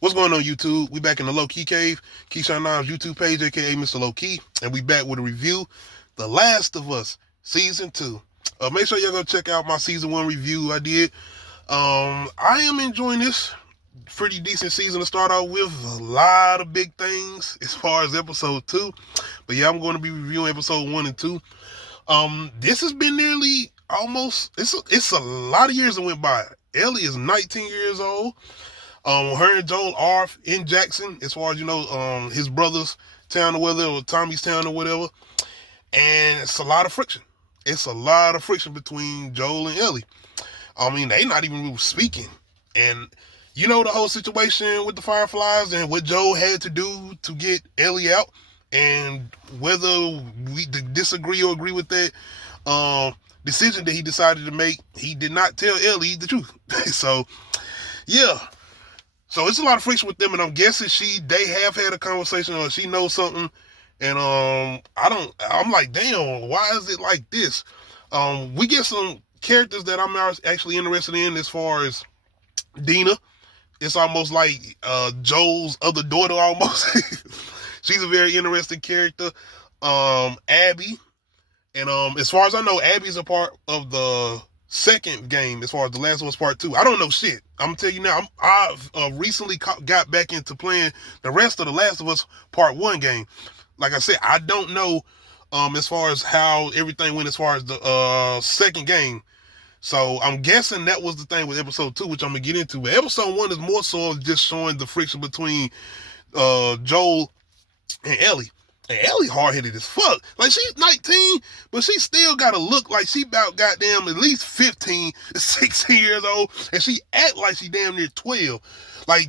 What's going on, YouTube? We back in the Low Key Cave, Keyshawn Nimes YouTube page, aka Mr. Low Key, and we back with a review, The Last of Us Season 2. Make sure y'all go check out my Season 1 review I did. I am enjoying this pretty decent season to start out with. A lot of big things as far as episode 2. But yeah, I'm going to be reviewing episode 1 and 2. This has been nearly almost, it's a lot of years that went by. Ellie is 19 years old. Her and Joel are in Jackson, as far as his brother's town or whatever, or Tommy's town or whatever. And it's a lot of friction. It's a lot of friction between Joel and Ellie. I mean, they not even speaking. And you know the whole situation with the Fireflies and what Joel had to do to get Ellie out, and whether we disagree or agree with that decision that he decided to make, he did not tell Ellie the truth. So, yeah. So it's a lot of friction with them, and I'm guessing they have had a conversation, or she knows something, and I'm like, damn, why is it like this? We get some characters that I'm actually interested in, as far as Dina. It's almost like Joel's other daughter, almost. She's a very interesting character. Abby, and as far as I know, Abby's a part of the second game, as far as The Last of Us Part 2. I don't know shit. I'm gonna tell you now, I've recently got back into playing the rest of The Last of Us Part 1 game. Like I said, I don't know as far as how everything went as far as the second game. So I'm guessing that was the thing with episode 2, which I'm gonna get into. But episode 1 is more so just showing the friction between Joel and Ellie. And Ellie hard-headed as fuck. Like, she's 19, but she still gotta look like she about goddamn at least 15, 16 years old. And she act like she damn near 12. Like,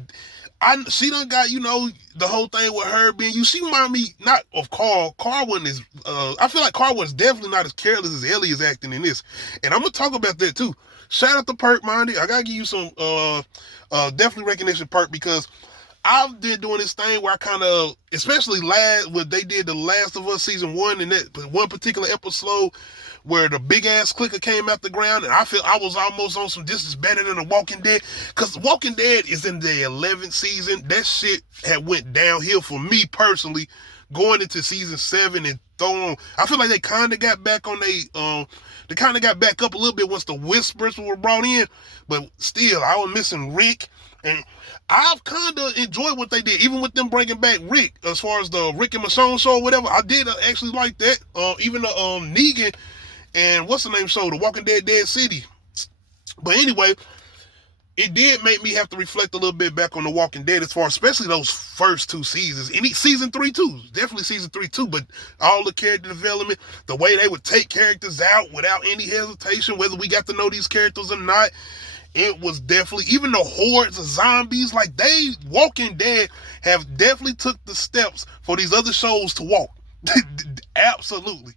she done got, the whole thing with her being you. She remind me not of Carl. Carl wasn't as, I feel like Carl was definitely not as careless as Ellie is acting in this. And I'm gonna talk about that too. Shout out to Perk Mindy. I gotta give you some, definitely recognition, Perk, because I've been doing this thing where I kind of, especially when they did The Last of Us Season 1, and that one particular episode where the big ass clicker came out the ground, and I feel I was almost on some "this is better than The Walking Dead," because The Walking Dead is in the 11th season. That shit had went downhill for me personally going into season 7 and throwing. I feel like they kind of got back on they kind of got back up a little bit once the whispers were brought in, but still I was missing Rick. And I've kind of enjoyed what they did, even with them bringing back Rick, as far as the Rick and Michonne show or whatever. I did actually like that. Even the Negan and what's the name show, The Walking Dead Dead City. But anyway, it did make me have to reflect a little bit back on The Walking Dead, as far, especially those first 2 seasons. And season 3 too, definitely season 3 too. But all the character development, the way they would take characters out without any hesitation, whether we got to know these characters or not. It was definitely, even the hordes of zombies, like Walking Dead have definitely took the steps for these other shows to walk. Absolutely.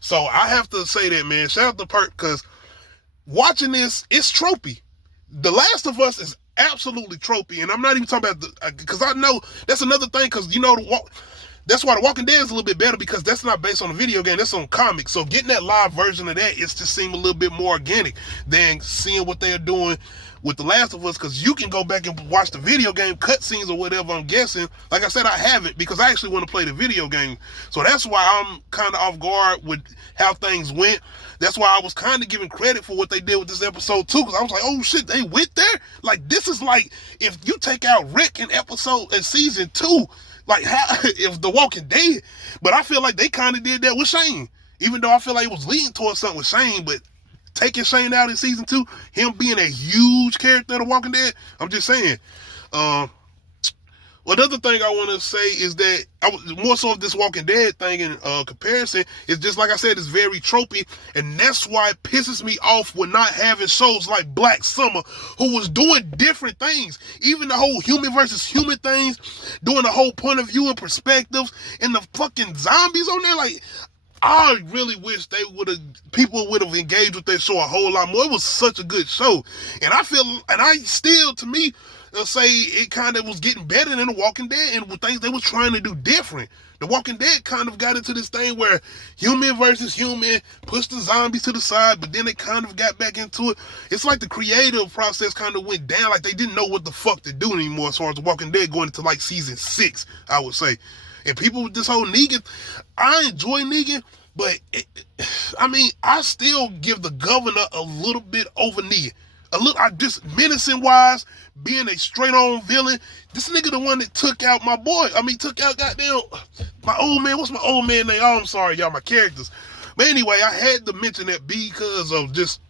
So I have to say that, man, shout out to Perk, because watching this, it's tropey. The Last of Us is absolutely tropey, and I'm not even talking about because I know that's another thing, because that's why The Walking Dead is a little bit better, because that's not based on a video game, that's on comics. So getting that live version of that, it's just seem a little bit more organic than seeing what they're doing with The Last of Us, because you can go back and watch the video game cutscenes or whatever, I'm guessing. Like I said, I haven't, because I actually want to play the video game. So that's why I'm kind of off guard with how things went. That's why I was kind of giving credit for what they did with this episode too, because I was like, oh shit, they went there? Like, this is like, if you take out Rick in season 2, like, how, if The Walking Dead. But I feel like they kind of did that with Shane. Even though I feel like it was leading towards something with Shane, but taking Shane out in season 2, him being a huge character in The Walking Dead, I'm just saying. Another thing I want to say is that more so of this Walking Dead thing in comparison is just like I said, it's very tropey, and that's why it pisses me off with not having shows like Black Summer, who was doing different things. Even the whole human versus human things, doing the whole point of view and perspectives, and the fucking zombies on there. Like, I really wish people would have engaged with that show a whole lot more. It was such a good show, and I still, to me, say it kind of was getting better than The Walking Dead and with things they was trying to do different. The Walking Dead kind of got into this thing where human versus human, pushed the zombies to the side, but then they kind of got back into it. It's like the creative process kind of went down, like they didn't know what the fuck to do anymore as far as The Walking Dead going into like season 6, I would say. And people with this whole Negan, I enjoy Negan, but I still give the governor a little bit over Negan. I just menacing wise, being a straight on villain. This nigga the one that took out my boy. Took out goddamn my old man. What's my old man name? Oh, I'm sorry, y'all, my characters. But anyway, I had to mention that because of just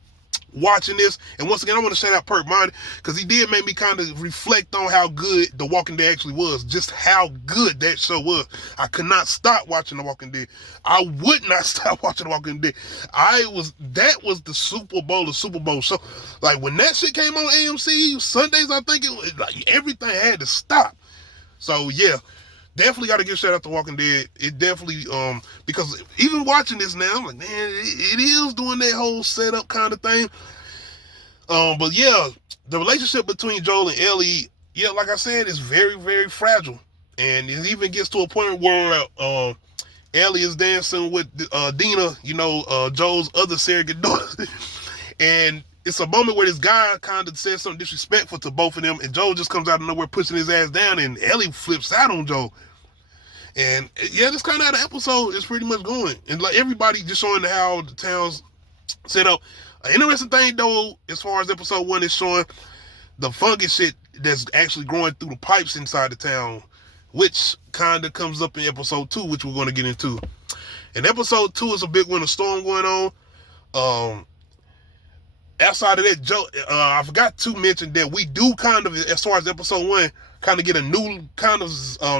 watching this. And once again, I want to shout out Perk Monty because he did make me kind of reflect on how good The Walking Dead actually was. Just how good that show was. I could not stop watching The Walking Dead. I would not stop watching The Walking Dead. That was the Super Bowl of Super Bowl show. Like when that shit came on AMC Sundays, I think it was like everything had to stop. So yeah. Definitely got to give a shout out to Walking Dead. It definitely, because even watching this now, I'm like, man, it is doing that whole setup kind of thing. But yeah, the relationship between Joel and Ellie, yeah, like I said, is very, very fragile. And it even gets to a point where Ellie is dancing with Dina, Joel's other surrogate daughter. And it's a moment where this guy kind of says something disrespectful to both of them, and Joel just comes out of nowhere pushing his ass down, and Ellie flips out on Joel. And yeah, that's kind of how the episode is pretty much going. And like everybody just showing how the town's set up. An interesting thing though, as far as episode 1 is showing the fungus shit that's actually growing through the pipes inside the town, which kind of comes up in episode 2, which we're going to get into. And episode 2 is a big winter storm going on. Outside of that, Joe, I forgot to mention that we do kind of, as far as episode 1, kind of get a new kind of,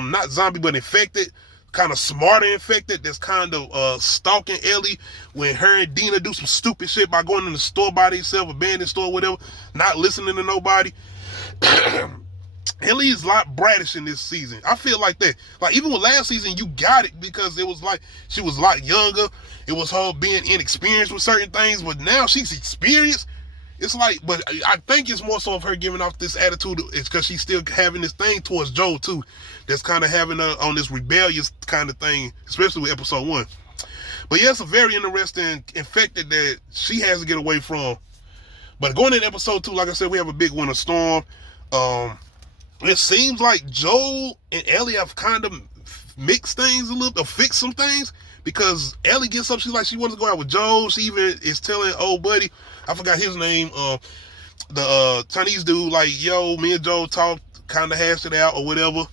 not zombie, but infected, kind of smarter infected that's kind of stalking Ellie when her and Dina do some stupid shit by going in the store by themselves, abandoned store, whatever, not listening to nobody. Ellie is a lot brattish in this season. I feel like that. Like even with last season, you got it because it was like she was a lot younger. It was her being inexperienced with certain things, but now she's experienced. It's like, but I think it's more so of her giving off this attitude. It's because she's still having this thing towards Joel too. That's kind of having her on this rebellious kind of thing, especially with episode 1. But yeah, it's a very interesting infected that she has to get away from. But going into episode 2, like I said, we have a big winter storm. It seems like Joel and Ellie have kind of mixed things a little, or fixed some things, because Ellie gets up, she's like, she wants to go out with Joel. She even is telling old buddy, I forgot his name, the Chinese dude, like, yo, me and Joel talked, kind of hashed it out or whatever.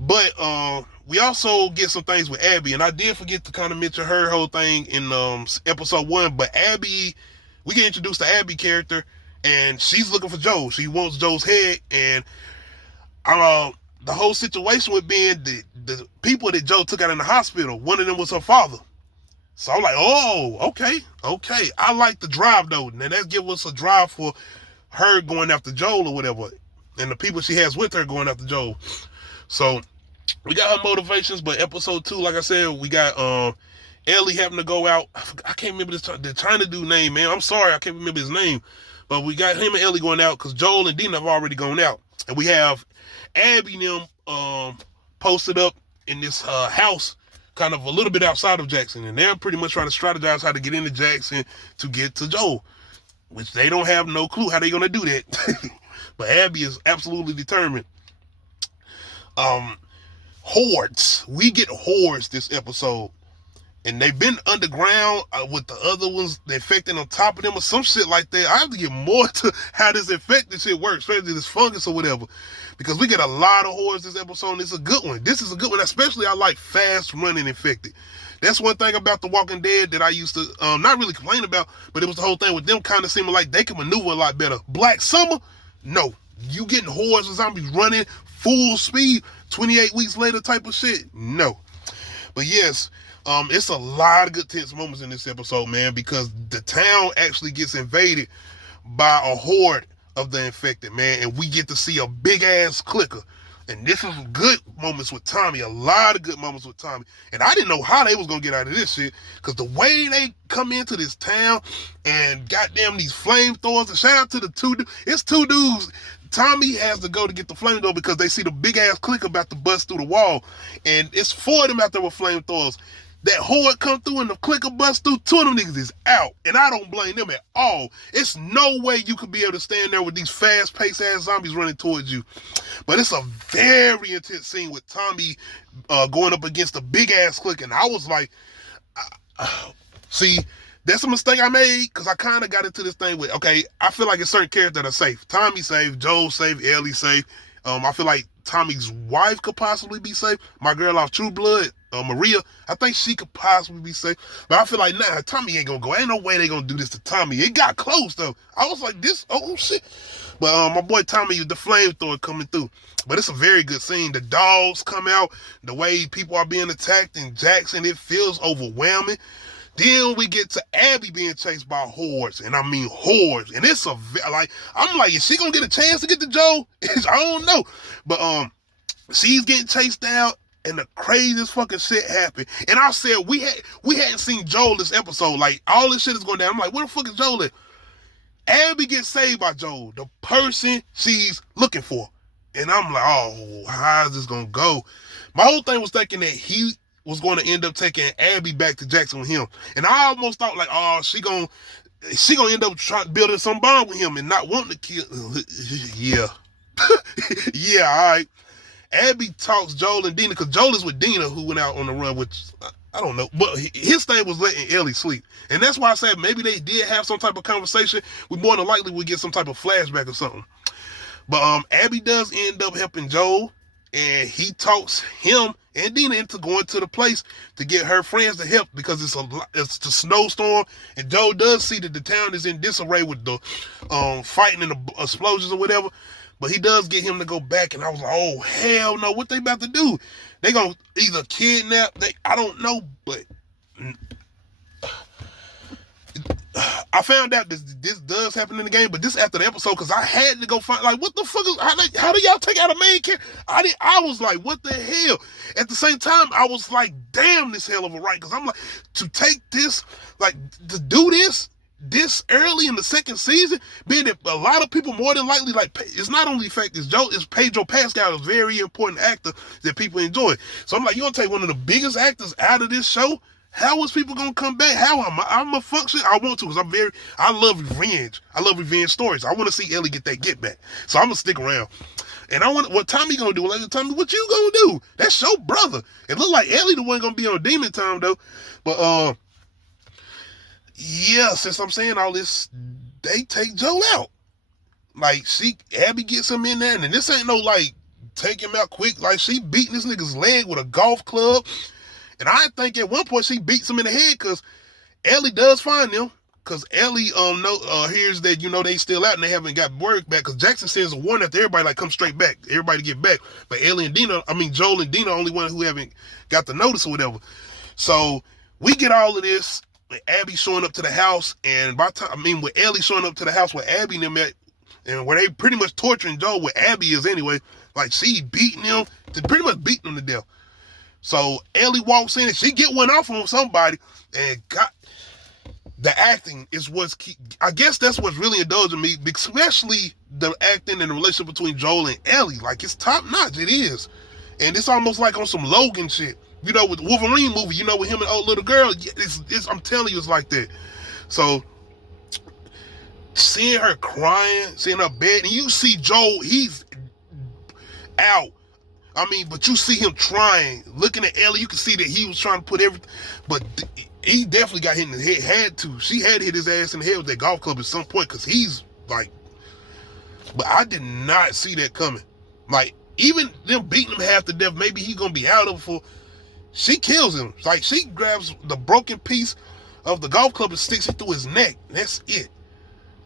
But we also get some things with Abby, and I did forget to kind of mention her whole thing in episode 1, but Abby, we get introduced to Abby character, and she's looking for Joel. She wants Joel's head, and the whole situation with being the people that Joe took out in the hospital, one of them was her father. So I'm like, oh, okay. I like the drive though. Now that gives us a drive for her going after Joel or whatever, and the people she has with her going after Joel. So we got her motivations, but episode 2, like I said, we got Ellie having to go out. I can't remember the China dude name, man. I'm sorry, I can't remember his name. But we got him and Ellie going out because Joel and Dina have already gone out. And we have Abby and them posted up in this house kind of a little bit outside of Jackson. And they're pretty much trying to strategize how to get into Jackson to get to Joel, which they don't have no clue how they're going to do that. But Abby is absolutely determined. Hordes. We get hordes this episode. And they've been underground with the other ones, the infecting on top of them or some shit like that. I have to get more to how this infected shit works, especially this fungus or whatever. Because we get a lot of hordes this episode, and it's a good one. This is a good one, especially I like fast running infected. That's one thing about The Walking Dead that I used to not really complain about, but it was the whole thing with them kind of seeming like they can maneuver a lot better. Black Summer, no. You getting hordes of zombies running full speed, 28 weeks later type of shit, no. But yes, it's a lot of good tense moments in this episode, man, because the town actually gets invaded by a horde of the infected, man, and we get to see a big ass clicker. And this is good moments with Tommy, a lot of good moments with Tommy. And I didn't know how they was gonna get out of this shit, because the way they come into this town and goddamn these flamethrowers, and shout out to the two dudes Tommy has to go to get the flamethrower because they see the big ass click about to bust through the wall, and it's 4 of them out there with flamethrowers. That horde come through and the clicker bust through, 2 of them niggas is out. And I don't blame them at all. It's no way you could be able to stand there with these fast-paced ass zombies running towards you. But it's a very intense scene with Tommy going up against a big ass clicker. And I was like, see, that's a mistake I made because I kind of got into this thing with, okay, I feel like it's certain characters that are safe. Tommy safe, Joel safe, Ellie safe. I feel like Tommy's wife could possibly be safe. My girl off True Blood, Maria, I think she could possibly be safe. But I feel like, nah, Tommy ain't gonna go. Ain't no way they gonna do this to Tommy. It got close, though. I was like, oh, shit. But my boy Tommy, the flamethrower coming through. But it's a very good scene. The dogs come out, the way people are being attacked in Jackson, it feels overwhelming. Then we get to Abby being chased by hordes, and I mean hordes. And it's I'm like, is she gonna get a chance to get to Joe? I don't know. But she's getting chased out, and the craziest fucking shit happened. And I said we hadn't seen Joel this episode. Like, all this shit is going down. I'm like, where the fuck is Joel at? Abby gets saved by Joel, the person she's looking for. And I'm like, oh, how is this gonna go? My whole thing was thinking that he was going to end up taking Abby back to Jackson with him. And I almost thought like, oh, she gonna end up trying building some bond with him and not wanting to kill. Yeah. Yeah, all right. Abby talks Joel and Dina, because Joel is with Dina, who went out on the run, which I don't know. But his thing was letting Ellie sleep. And that's why I said maybe they did have some type of conversation. We more than likely would get some type of flashback or something. But Abby does end up helping Joel, and he talks him and Dina into going to the place to get her friends to help because it's a snowstorm, and Joel does see that the town is in disarray with the fighting and the explosions or whatever. But he does get him to go back, and I was like, oh, hell no, what they about to do? They gonna either kidnap, I don't know, but I found out this does happen in the game, but this after the episode, because I had to go find, like, what the fuck is, how do y'all take out a main character? I was like, what the hell? At the same time, I was like, damn, this hell of a right, because I'm like, to take this, like, to do this early in the second season, being that a lot of people more than likely, like, it's not only the fact it's Pedro Pascal, a very important actor that people enjoy. So I'm like, you're gonna take one of the biggest actors out of this show? How is people gonna come back? How I'm a function? I want to, because I love revenge. I love revenge stories. I want to see Ellie get that get back. So I'm gonna stick around. And I want what Tommy gonna do. Like, Tommy, what you gonna do? That's your brother. It look like Ellie the one gonna be on Demon Time though. But yeah, since I'm saying all this, they take Joel out. Like, Abby gets him in there, and this ain't no like take him out quick. Like, she beating this nigga's leg with a golf club. And I think at one point she beats him in the head because Ellie does find them. Because Ellie hears that, they still out and they haven't got word back. Because Jackson sends a warning after everybody, like, come straight back. Everybody get back. But Joel and Dina only one who haven't got the notice or whatever. So we get all of this. With Abby showing up to the house, and with Ellie showing up to the house where Abby and them at, and where they pretty much torturing Joel, where Abby is anyway, like, she beating him, pretty much beating him to death. So Ellie walks in and she get one off on somebody, and the acting is what's key. I guess that's what's really indulging me, especially the acting and the relationship between Joel and Ellie. Like, it's top notch, it is. And it's almost like on some Logan shit. With the Wolverine movie, with him and old little girl, I'm telling you, it's like that. So, seeing her crying, seeing her bed, and you see Joel, he's out. But you see him trying, looking at Ellie, you can see that he was trying to put everything, but he definitely got hit in the head, she had to hit his ass in the head with that golf club at some point, because he's like, but I did not see that coming. Like, even them beating him half to death, maybe he's going to be out of it for. She kills him. Like, she grabs the broken piece of the golf club and sticks it through his neck. That's it.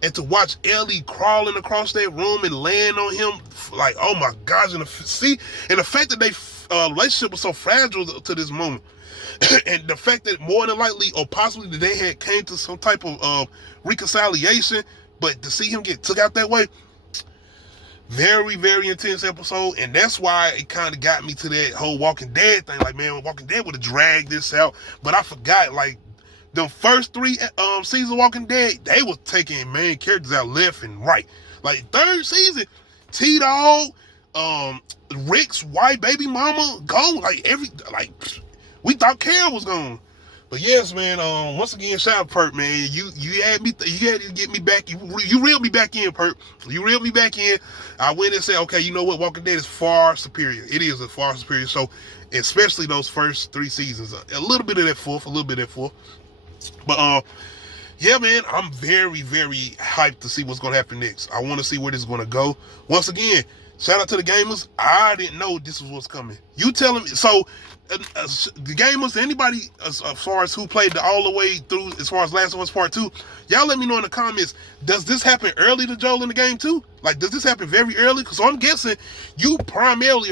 And to watch Ellie crawling across that room and laying on him, like, oh my gosh. And the fact that their relationship was so fragile to this moment. And the fact that more than likely, or possibly that they had came to some type of reconciliation, but to see him get took out that way, very, very intense episode, and that's why it kind of got me to that whole Walking Dead thing. Like, man, Walking Dead would have dragged this out, but I forgot, like, the first 3 seasons of Walking Dead, they was taking main characters out left and right. Like, third season, T-Dog, Rick's white baby mama gone. Like we thought Carol was gone. But yes, man. Once again, shout out Perk, man. You had to get me back. You reeled me back in, Perk. You reeled me back in. I went and said, okay, you know what? Walking Dead is far superior. It is a far superior show, especially those first 3 seasons. A little bit of that fourth, But yeah, man, I'm very, very hyped to see what's gonna happen next. I want to see where this is gonna go. Once again, shout out to the gamers. I didn't know this was what's coming. You telling me? So the gamers, anybody as far as who played all the way through, as far as Last of Us Part 2, y'all let me know in the comments, does this happen early to Joel in the game too? Like, does this happen very early? Because I'm guessing you primarily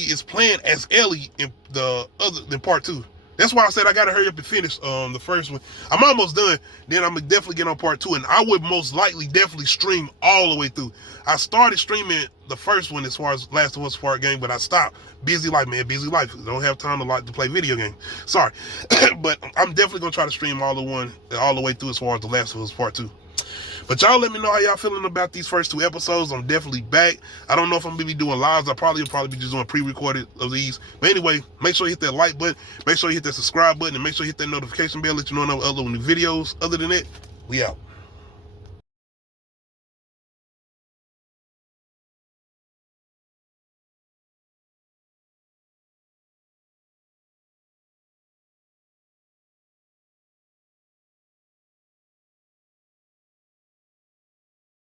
is playing as Ellie in the other than Part 2. That's why I said I gotta hurry up and finish the first one. I'm almost done. Then I'm gonna definitely get on Part 2, and I would most likely definitely stream all the way through. I started streaming the first one as far as Last of Us Part game, but I stopped. Busy life, man. Busy life. Don't have time to play video games. Sorry, but I'm definitely gonna try to stream all the way through as far as the Last of Us Part 2. But y'all let me know how y'all feeling about these first 2 episodes. I'm definitely back. I don't know if I'm going to be doing lives. I'll probably be just doing pre-recorded of these. But anyway, make sure you hit that like button. Make sure you hit that subscribe button. And make sure you hit that notification bell. Let you know when I'm uploading new videos. Other than that, we out.